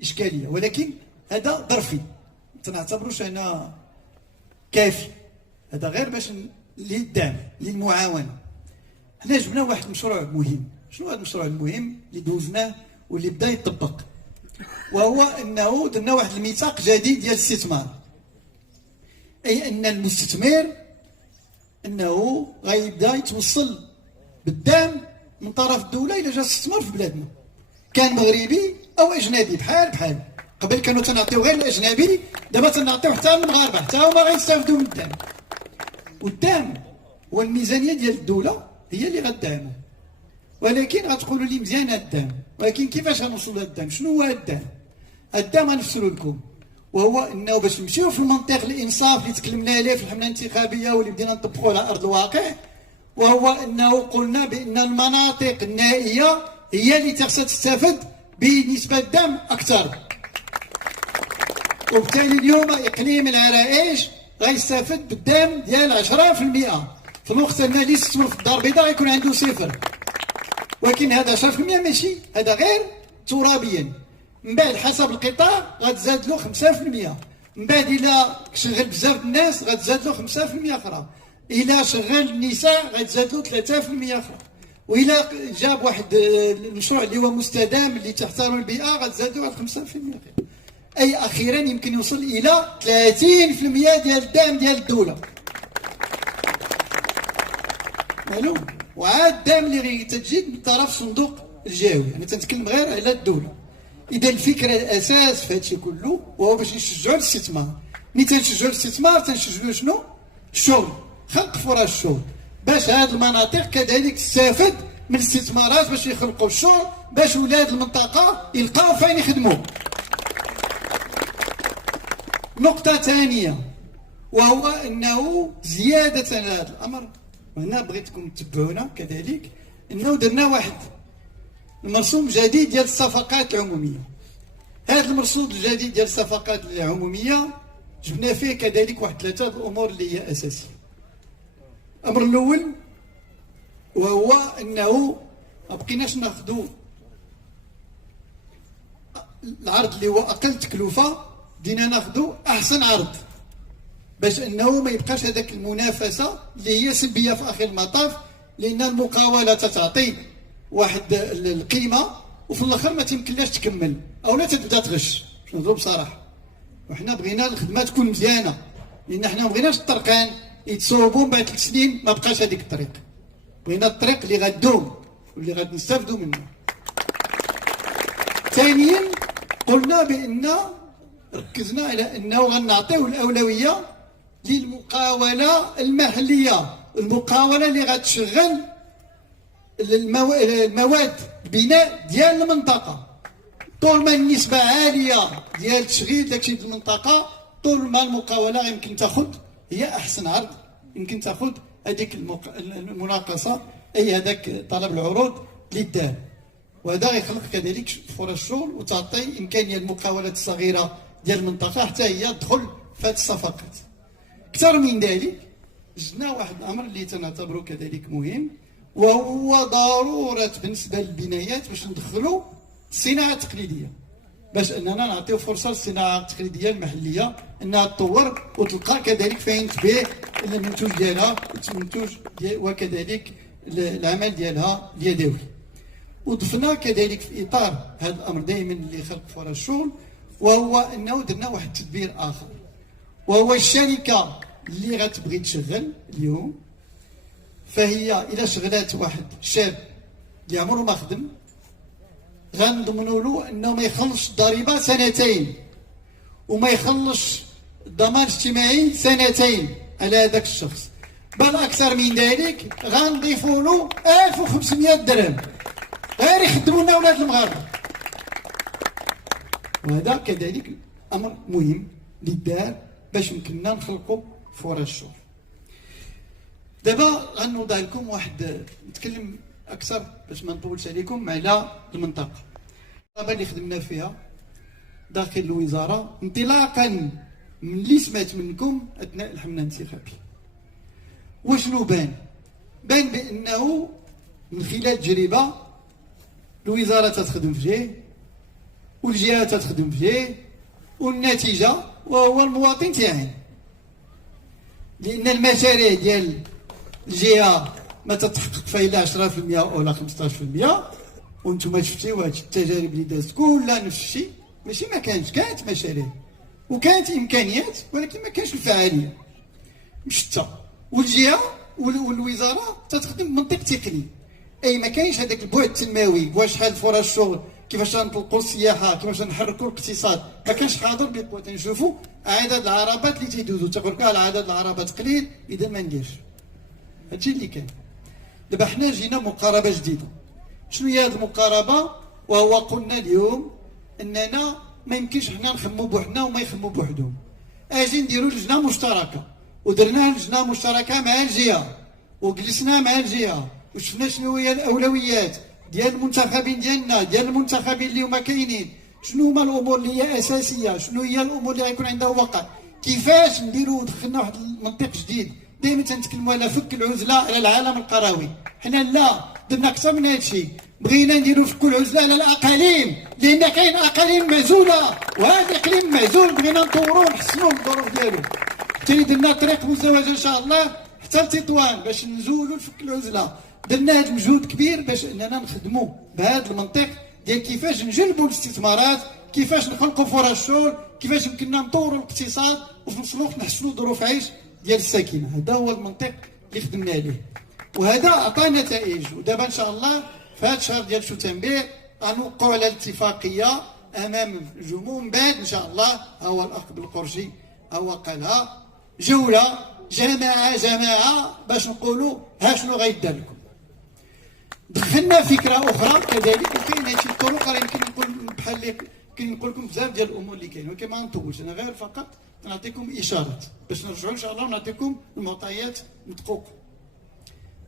اشكاليه، ولكن هذا ظرفي ما تنعتبروش انا كافي. هذا غير باش للدعم للمعاونه. حنا جبنا واحد المشروع مهم. شنو هذا المشروع المهم اللي دوزناه واللي بدا يطبق؟ وهو انه درنا واحد الميثاق جديد ديال الاستثمار، اي ان المستثمر انه غيبدا يتوصل بالدعم من طرف الدوله الى جا استثمار في بلادنا، كان مغربي او اجنبي. بحال قبل كانوا تنعطيو غير الاجنبي، دابا تنعطيو حتى المغاربه، حتى هما غيستافدوا من الدعم. والدعم هو الميزانيه ديال الدوله هي اللي غدعمه. ولكن غتقولوا لي مزيان هذا الدعم، ولكن كيفاش غنوصلوا لهذا الدعم؟ شنو هو هذا الدعم؟ هذا الدعم غنفسروا لكم، وهو انه باش نمشيو في المنطق الانصاف اللي تكلمنا عليه في الحمله الانتخابيه واللي بدينا نطبقوه على ارض الواقع، وهو انه قلنا بان المناطق النائيه هي اللي خصها تستفد بنسبه دعم اكثر. وبالتالي اليوم اقليم العرائش غيستافد بالدعم ديال 10%، في الوقت المالي يستثمر في الدار البيضاء غيكون عنده صفر. ولكن هذا 10% ماشي، هذا غير ترابيا. من بعد حسب القطاع غتزاد له 5%، من بعد الى شغل بزاف الناس غتزاد له 5% اخرى، الى شغل النساء غتزاد له 3% اخرى، والى جاب واحد المشروع اللي هو مستدام اللي تحترم البيئه غتزاد له واحد 5%. اي اخيرا يمكن يوصل الى 30% ديال الدعم ديال الدوله. معلوم؟ وعاد الدعم اللي غيتجد من طرف الصندوق الجهوي، يعني تنتكلم غير على الدوله. اذا الفكره الاساس في هذا الشيء كله وهو باش نشجعوا الاستثمار. ملي تنشجعوا الاستثمار تنشجعوا شنو؟ الشغل، خلق فرص الشغل، باش هذه المناطق كذلك تستافد من الاستثمارات باش يخلقوا الشغل، باش ولاد المنطقه يلقاو فين يخدموا. نقطه ثانيه وهو انه زياده هذا الامر، وهنا بغيتكم تتبعونا كذلك، انه درنا واحد المرسوم جديد ديال الصفقات العموميه. هذا المرصود الجديد ديال الصفقات العموميه جبنا فيه كذلك واحد 3 الامور اللي هي اساسيه. الامر الاول وهو انه ما بقيناش ناخذوا العرض اللي هو اقل تكلفه، بدينا ناخذوا احسن عرض، باش انه ما يبقاش هذاك المنافسه اللي هي سلبيه في اخر المطاف، لان المقاوله تعطي واحد القيمه وفي الاخر ما تيمكنلاش تكمل او لا تبدا تغش. باش نهضروا بصراحه، وحنا بغينا الخدمه تكون مزيانه، لان حنا ما بغيناش الطرقان يتصوبوا بعد 3 سنين ما بقاش هذيك الطريق. بغينا الطريق اللي غدوم واللي غادي نستافدوا منه. ثانيا قلنا بان ركزنا على انه غنعطيو الاولويه للمقاوله المحليه، المقاوله اللي غتشغل المواد البناء ديال المنطقه. طول ما النسبه عاليه ديال تشغيل داكشي ديال المنطقه، طول ما المقاوله يمكن تاخذ هي احسن عرض، يمكن تاخذ هذيك المناقصه، اي هذاك طلب العروض للدار. وهذا يخلق كذلك فرص شغل وتعطي امكانيه للمقاولات الصغيره ديال المنطقه حتى هي تدخل في هذه الصفقات. اكثر من ذلك جبنا واحد الامر اللي تنعتبره كذلك مهم، وهو ضروره بالنسبه للبنايات باش ندخلوا الصناعه التقليديه، باش اننا نعطيو فرصه للصناعه التقليديه المحليه انها تطور وتلقى كذلك فين تبيع المنتوج ديالها وكذلك العمل ديالها اليدوي. وضفنا كذلك في اطار هذا الامر دائما اللي خلق فرص الشغل، وهو انه درنا واحد التدبير اخر، وهو الشركه اللي غتبغي تشغل اليوم، فهي الى شغلات واحد شاب اللي عمره ما خدم، غنضمنوا له انه ما يخلصش الضريبه 2 سنين وما يخلصش الضمان الاجتماعي 2 سنين على هذاك الشخص، بل اكثر من ذلك غنضيفوا له 1500 درهم غير يخدموا لنا ولاد المغاربه. وهذا كذلك امر مهم للدار باش يمكننا نخلقوا فرص الشغل. دابا غنوضع لكم واحد، نتكلم اكثر باش ما نطولش عليكم على المنطقه اللي خدمنا فيها داخل الوزاره، انطلاقا من اللي سمعت منكم اثناء الحمله الانتخابيه. وشنو بان بانه من خلال تجربه الوزاره تخدم في جهه والجهه تخدم فيه، والنتيجه وهو المواطن تاعي. لان المشاريع ديال الجهه ما تتحقق فيها الا 10% ولا 15%، وانتم شفتيو هاد التجارب اللي دازت كلها نفس الشيء. ماشي ما كانت مشاريع وكانت امكانيات، ولكن ما كانش الفعاليه مشتى. والجهه والوزاره تتخدم بمنطق تقني، اي ما كاينش هذاك البعد التنموي، واش شحال فرص شغل، كيفاش نطلقوا السياحه، كيفاش نحركوا الاقتصاد، ما كانش حاضر بقوه. نشوفوا عدد العربات اللي تيدوزوا، تقول لك عدد العربات قليل اذا ما نديرش. هادشي اللي كان. دابا حنا جينا مقاربه جديده. شنو هي هذه المقاربه؟ وهو قلنا اليوم اننا ما يمكنش حنا نخمو بوحدنا وما يخمو بوحدهم. اجي نديروا لجنه مشتركه، ودرنا لجنه مشتركه مع الجهه، وجلسنا مع الجهه وشفنا شنو هي الاولويات ديال المنتخبين ديالنا، ديال المنتخبين اللي هما كاينين، شنو هما الامور اللي هي اساسيه، شنو هي الامور اللي غيكون عندها وقع، كيفاش نديروا. دخلنا واحد المنطق جديد. دائما تنتكلموا على فك العزله على العالم القروي، حنا لا، درنا اكثر من هذا الشيء. بغينا نديروا فك العزله على الاقاليم، لان كاين اقاليم معزوله، وهذا الاقليم معزول بغينا نطوروه ونحسنوا الظروف ديالو. بالتالي درنا طريق مزدوجه ان شاء الله حتى لتطوان باش نزولوا فك العزله. درنا هذا المجهود كبير باش اننا نخدموا بهذا المنطق ديال كيفاش نجلبوا الاستثمارات، كيفاش نخلقوا فرص شغل، كيفاش يمكننا نطوروا الاقتصاد، وفي نفس الوقت نحسنوا ظروف عيش ديال الساكنه. هذا هو المنطق اللي خدمنا عليه، وهذا عطى نتائج. ودابا ان شاء الله في هذا الشهر ديال شتنبر غنوقعوا على الاتفاقيه امام الجمهور. من بعد ان شاء الله هو الاخ بالقرشي هو قالها جوله جماعه باش نقولوا ها شنو غيدار لكم. دخلنا فكره اخرى كذلك، وكاين هادشي الطرق راه يمكن نقول بحال اللي كاين نقول لكم بزاف ديال الامور اللي كاين، ولكن ما نطولش، انا غير فقط نعطيكم اشارات باش نرجعوا ان شاء الله ونعطيكم المعطيات مدقوقه.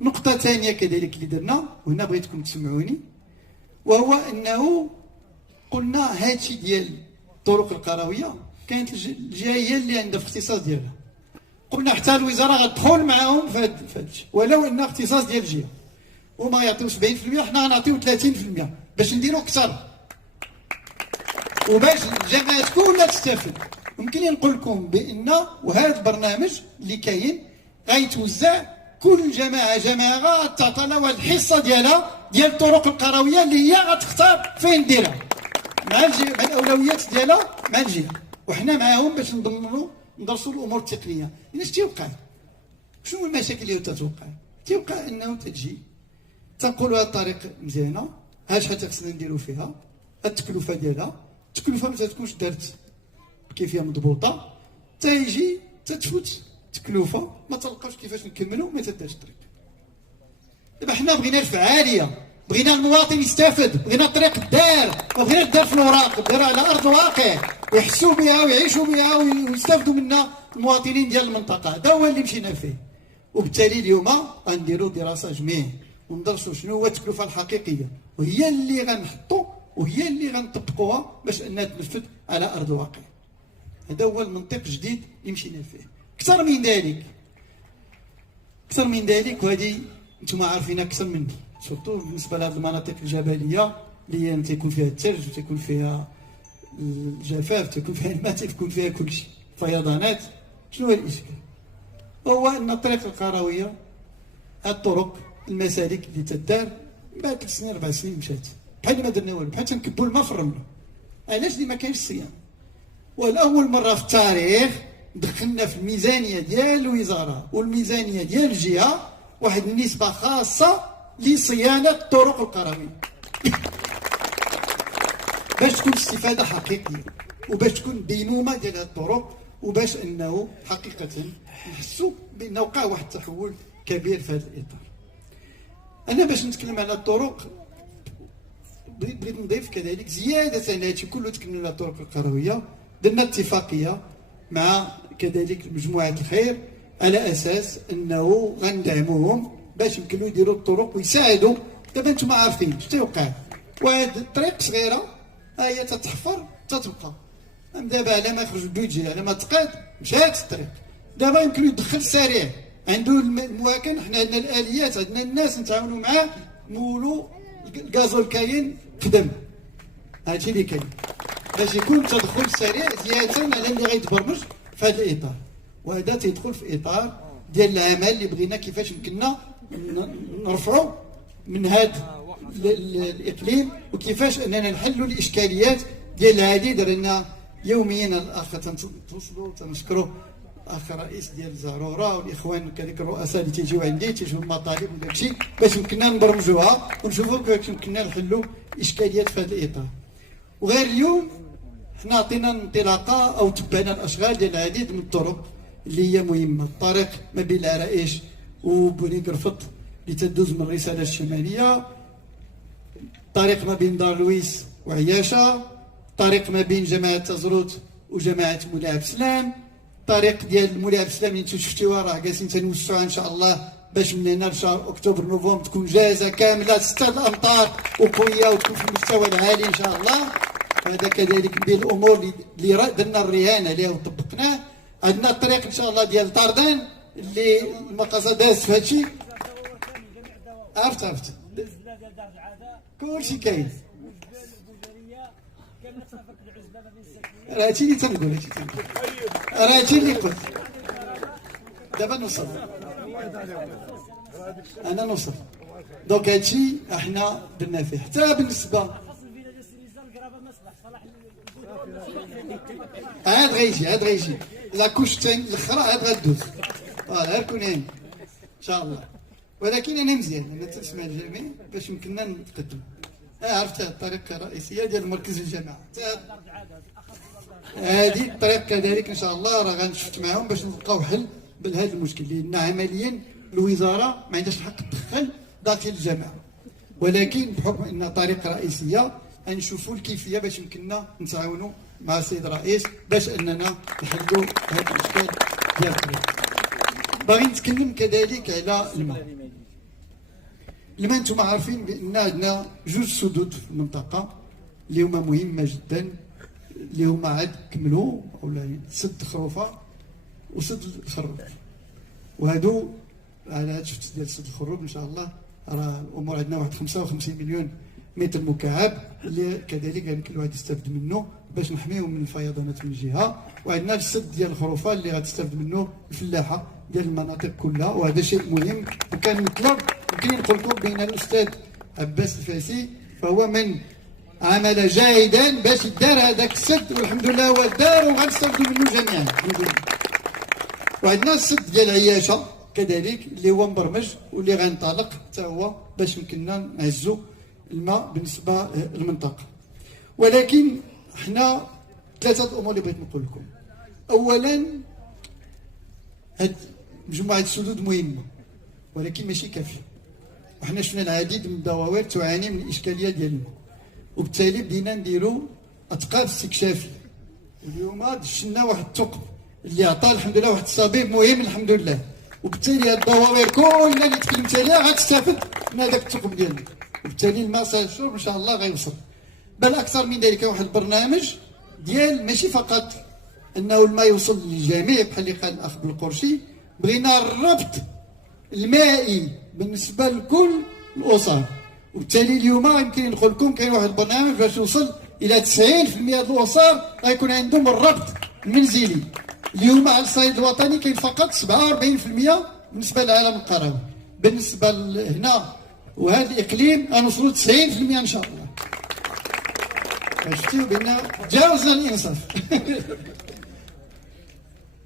نقطه ثانيه كذلك اللي درنا، وهنا بغيتكم تسمعوني، وهو انه قلنا هادشي ديال الطرق القرويه كانت الجهه هي اللي عندها في الاختصاص ديالها. قلنا حتى الوزاره غتدخل معاهم في هذا الشيء، ولو ان اختصاص ديال الجهه، وما يعطيو 70%، حنا غنعطيو 30% باش نديرو اكثر وباش الجامعات كلها تستافد. يمكن نقول لكم بان وهذا البرنامج اللي كاين غيتوزع، كل جماعه غتعطى لها واحد الحصه ديالها ديال الطرق القرويه اللي هي غتختار فين ديرها مع الجهه، مع الاولويات ديالها مع الجهه، وحنا معاهم باش نضمنوا ندرسوا الامور التقنيه. اش تيوقع؟ شنو المشاكل اللي تتوقع؟ تيوقع انه تجي تنقولوا هاد الطريق مزيانه، ها شحال خصنا نديروا فيها، التكلفه ديالها، التكلفه ما تكونش دارت بكيفيه مضبوطه، تيجي تتفوت تكلفه ما تلقاوش كيفاش نكملوا، ما تدارش الطريق. دابا حنا بغينا الفعاليه، بغينا المواطن يستافد، بغينا الطريق دار، ما بغيناش دار في الوراق، دار على ارض الواقع ويحسوا بها ويعيشوا بها ويستافدوا منها المواطنين ديال المنطقه. هذا هو اللي مشينا فيه. وبالتالي اليوم غنديروا دراسه جميع وندرسوا شنو هو التكلفه الحقيقيه، وهي اللي غنحطوا وهي اللي غنطبقوها باش انها تنفذ على ارض الواقع. هذا هو المنطق الجديد اللي مشينا فيه. اكثر من ذلك، وهذه انتم عارفين اكثر مني، سورتو بالنسبه لهذه المناطق الجبليه اللي هي تيكون فيها الثلج وتيكون فيها الجفاف، تيكون فيها الماء، تيكون فيها كل شيء، فيضانات. شنو هو الاشكال؟ هو ان الطريق القرويه، الطرق المسالك اللي تدار بعد 3 سنين 4 سنين مشات بحال ما درنا والو، بحال تنكبوا الماء في الرمله. علاش؟ اللي ما كاينش صيانه. والاول مره في التاريخ دخلنا في الميزانيه ديال الوزاره والميزانيه ديال الجهه واحد النسبه خاصه لصيانه الطرق القرويه باش تكون استفاده حقيقيه، وباش تكون دينومه ديال هذه الطرق، وباش انه حقيقه نحسوا بان وقع واحد التحول كبير في هذا الاطار. انا باش نتكلم على الطرق بغيت نضيف كذلك زياده على هادشي كله تكلمنا على الطرق القرويه. درنا اتفاقيه مع كذلك مجموعه الخير على اساس انه غندعموهم باش يمكنوا يديروا الطرق ويساعدوا. دابا انتم عارفين اش تيوقع، واحد الطريق صغيره هي تتحفر تتبقى. دابا على ما خرج البيدجي على ما تقاد مشات الطريق. دابا يمكن يدخل سريع عنده المواكن، حنا عندنا الاليات، عندنا الناس نتعاونوا معاه، نقولوا الغازول كاين خدم. هادشي اللي كاين. باش يكون تدخل سريع زياده على اللي غيتبرمج في هذا الاطار. وهذا تيدخل في اطار ديال العمل اللي بغينا كيفاش يمكننا نرفعوا من هذا الاقليم، وكيفاش اننا نحلوا الاشكاليات ديال العديد. رانا يوميا الاخ تنتوصلوا تنشكروا الاخ رئيس ديال زاروره والاخوان كذلك الرؤساء اللي تيجيو عندي تيجيو المطالب وداك الشيء باش يمكننا نبرمجوها ونشوفوا كيفاش يمكننا نحلوا اشكاليات في هذا الاطار. وغير اليوم حنا عطينا انطلاقه او تبعنا الاشغال ديال العديد من الطرق اللي هي مهمه. الطريق ما بين العرائش وبني قرفط اللي تدوز من الرساله الشماليه، طريق ما بين دار لويس وعياشه، طريق ما بين جماعه تزروت وجماعه مولاي عبد السلام، طريق ديال مولاي عبد السلام اللي انتم شفتوها راه جالسين تنوسعوها ان شاء الله باش من هنا لشهر اكتوبر نوفمبر تكون جاهزه كامله 6 الامتار وقويه وتكون في المستوى العالي ان شاء الله. هذا كذلك من الامور اللي درنا الرهان عليها وطبقناه. عندنا الطريق ان شاء الله ديال طردان اللي المقاصه داز في هذا الشيء. عرفت كلشي كاين. راه هادشي اللي تنقول، راه هادشي اللي قلت. دابا نوصل انا نوصل دونك هادشي احنا درنا فيه. حتى بالنسبه عاد غيجي لا كوش الثاني الاخرى عاد غدوز غير كون هاني ان شاء الله. ولكن انا مزيان انا تسمع الجميع باش يمكننا نتقدم. عرفت الطريقه الرئيسيه ديال مركز الجماعه هذه الطريق كذلك ان شاء الله راه غنشفت معاهم باش نلقاو حل لهذا المشكل، لان عمليا الوزاره ما عندهاش الحق تدخل داخل الجماعه، ولكن بحكم انها طريقه رئيسيه غنشوفوا الكيفيه باش يمكننا نتعاونوا مع السيد الرئيس باش اننا نحلوا هذا الاشكال ديال الطريق. باغي نتكلم كذلك على الماء. الماء انتم عارفين بان عندنا جوج سدود في المنطقه اللي هما مهمه جدا، اللي هما عاد كملوا ولا سد خروفه وسد الخروب. وهادو على هاد شفت ديال سد الخروب ان شاء الله راه الامور عندنا واحد 55 مليون متر مكعب اللي كذلك يمكن الواحد يستافد منه باش نحميهم من الفيضانات من جهه. وعندنا السد ديال الخروفه اللي غتستافد منه الفلاحه ديال المناطق كلها، وهذا شيء مهم. وكان مطلب يمكن نقول لكم بين الاستاذ عباس الفاسي فهو من عمل جاهدا باش يدار هذاك السد، والحمد لله هو دار وغنستافدوا منه جميعا. وعندنا السد ديال عياشه كذلك اللي هو مبرمج واللي غينطلق حتى هو باش يمكننا نعزوا الماء بالنسبه للمنطقه. ولكن حنا ثلاثه امور اللي بغيت نقول لكم. اولا هاد مجموعه السدود مهمه ولكن ماشي كافيه، وحنا شفنا العديد من الدواوير تعاني من الاشكاليه ديال الماء، وبالتالي بدينا نديروا اثقال استكشافي. اليوم دشنا واحد الثقب اللي عطى الحمد لله واحد الصبيب مهم الحمد لله، وبالتالي هاد الدواوير كلها اللي تكلمت عليها غتستافد من هذاك الثقب ديالنا، وبالتالي الماء الشرب ان شاء الله غيوصل. بل اكثر من ذلك واحد البرنامج ديال ماشي فقط انه الماء يوصل للجميع بحال اللي قال الاخ بالقرشي، بغينا الربط المائي بالنسبه لكل الاسر. وبالتالي اليوم يمكن ندخل لكم كاين واحد البرنامج باش يوصل الى 90% ديال الاسر غيكون عندهم الربط المنزلي. اليوم على الصعيد الوطني كاين فقط 47% بالنسبه للعالم القروي. بالنسبه هنا وهذا الاقليم غنوصلوا 90% ان شاء الله. شفتوا بان تجاوزنا الانصاف.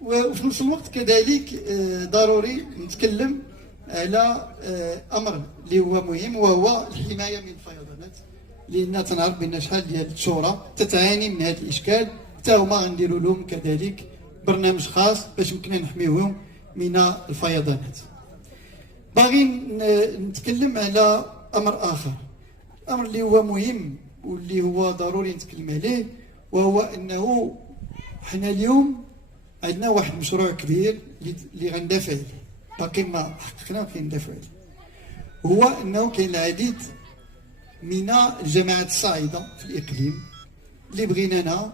وفي نفس الوقت كذلك ضروري نتكلم على امر اللي هو مهم وهو الحمايه من الفيضانات، لان تنعرف بان شحال ديال الشورى تتعاني من هذا الاشكال، حتى هما غنديروا لهم كذلك برنامج خاص باش يمكننا نحميوهم من الفيضانات. باغي نتكلم على امر اخر، امر اللي هو مهم واللي هو ضروري نتكلم عليه، وهو انه حنا اليوم عندنا واحد المشروع كبير اللي غندافع عليه، باقي ما حققنا وكندافع عليه. هو انه كاين العديد من الجماعات الصاعده في الاقليم اللي بغينا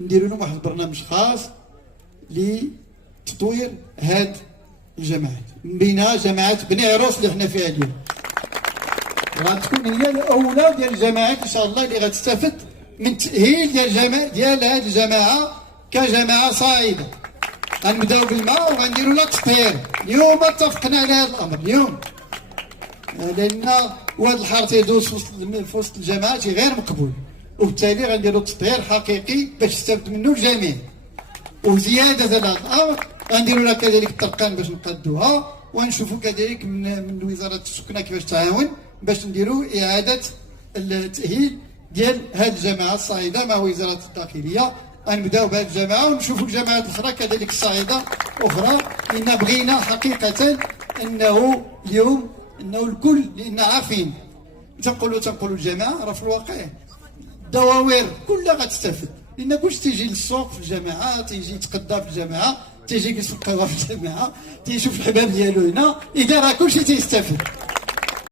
نديروا لهم واحد البرنامج خاص لتطوير هاد الجماعات، من بينها جماعه بني عروس اللي حنا فيها اليوم. غتكون هي الاولى ديال الجماعات ان شاء الله اللي غتستافد من تاهيل ديال هذه الجماعه كجماعه صاعده. غنبداو بالماء وغنديروا لها تطهير. اليوم اتفقنا على هذا الامر اليوم، لان وهذا الحار تيدوز في وسط الجماعات غير مقبول، وبالتالي غنديروا تطهير حقيقي باش يستافد منه الجميع. وزياده على هذا الامر غنديروا لها كذلك الطرقان باش نقادوها، ونشوفوا كذلك من وزاره السكنه كيفاش تعاون باش نديروا اعاده التاهيل ديال هذه الجماعه الصاعده مع وزاره الداخليه. غنبداو بهذه الجماعه ونشوفوا الجماعات الاخرى كذلك الصاعده اخرى، لان بغينا حقيقه انه اليوم انه الكل، لان عارفين تنقولوا الجماعه راه في الواقع الدواوير كلها غتستافد، لان كلشي تيجي للسوق في الجماعه، تيجي يتقدى في الجماعه، تيجي يسوق قهوه في الجماعه، تيشوف الحباب ديالو هنا، اذا راه كلشي تيستافد.